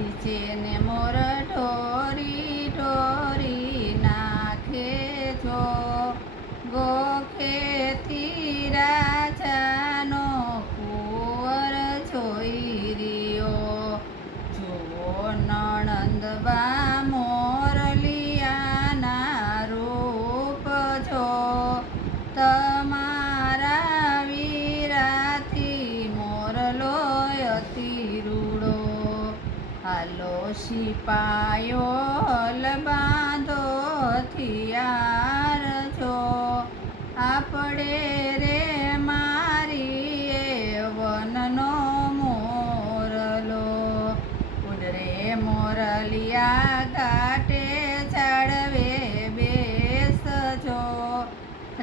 બીચે ને મોર ઢોરી ઢોરી નાખે જો ગોખેથી રાજાનો કુંવર જોઈ રહ્યો જુઓ નણંદબા મોરલિયાના રૂપ જો તમારા વીરાથી મોરલો અતિ રૂડો હાલો સિપાયો હલ બાંધો હથિયાર જો આપણે રે મારીએ વનનો મોરલો ઉડરે મોરલિયા ઘાટે ઝાડવે બેસજો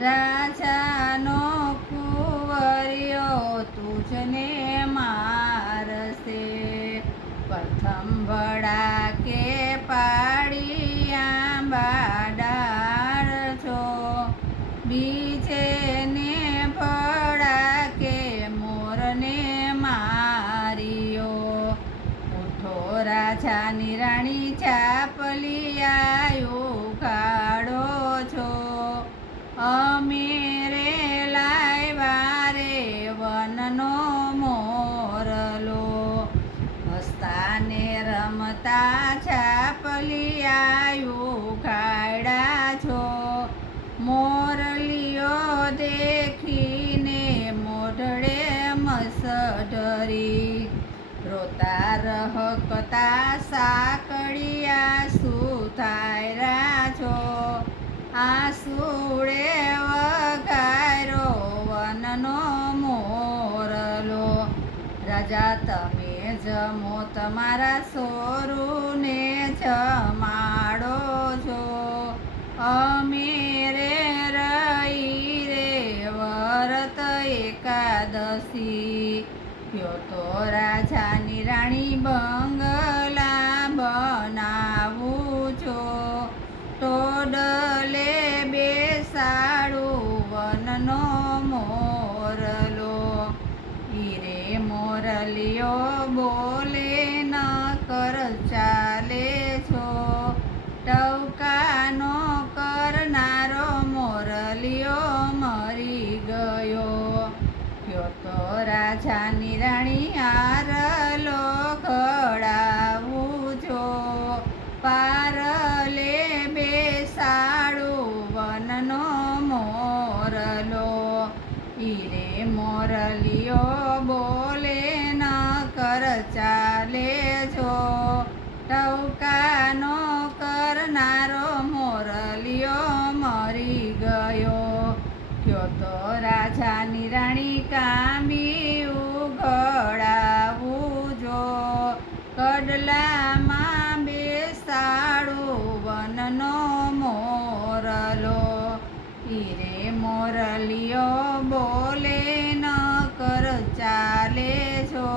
રાજાનો કુંવરિયો તુજને મારશે પ્રથમ ભડાકે પાડી આંબા ડાળ છો બીજે ને ભડાકે મોરને માર્યો ઉઠો રાજાની રાણી ચાપલિયા ઉઘાડો છો અમે રે લાવ્યા રે વનનો મોરલો હસતાને રમતા ચાપલિયા ઉઘાડ્યા છો મોરલિયો દેખીને મોઢડે મસઢરી રોતા રહકતા સાકડિયા સુધાર્યા છો આસુડે વઘાર્યો વનનો મોરલો રાજા તમે જમો તમારા સોરુને જમાડો છો અમે રે રહી રે વરત એકાદશી કયો તો રાજાની રાણી બંગલા બનાવું છો ટોડલે બેસાડું વનનો મોરલો ઈરે મોરલિયો બોલે ન કર ચાલે છો ટવકાનો કરનારો મોરલિયો મરી ગયો કયો તો રાજાની રાણી આરલો ઘડાવું જો પારલે બેસાડું વનનો મોરલો ઈરે મોરલિયો બોલે ન કર ચાલે જો ટવકાનો કરનારો મોરલિયો મરી ગયો કયો તો રાજાની રાણી કાંબી ઉઘડાવું જો કડલામાં બેસાડું વનનો મોરલો ઈરે મોરલિયો બોલે ન કર ચાલે છો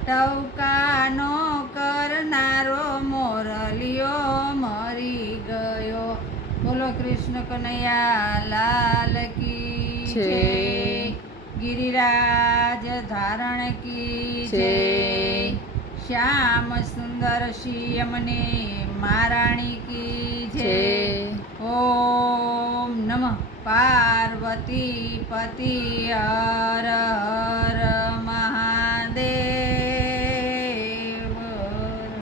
ટવકાનો કરનારો મોરલિયો મરી ગયો બોલો કૃષ્ણ કનૈયા લાલ કી જય ગિરિરાજ ધારણ કી જય શ્યામ સુંદર શિયમને મહારાણી કી જય ઓમ નમઃ પાર્વતી પતિ